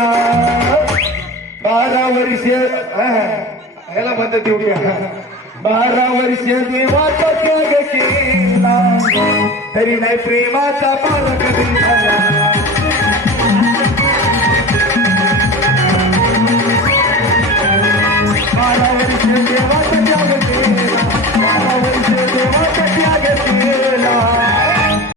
केला 12 वर्ष ह्याला म्हणतात तेवढी 12 वर्ष देवाचा त्याग केला तरी नाही प्रेमाचा पार कधी झाला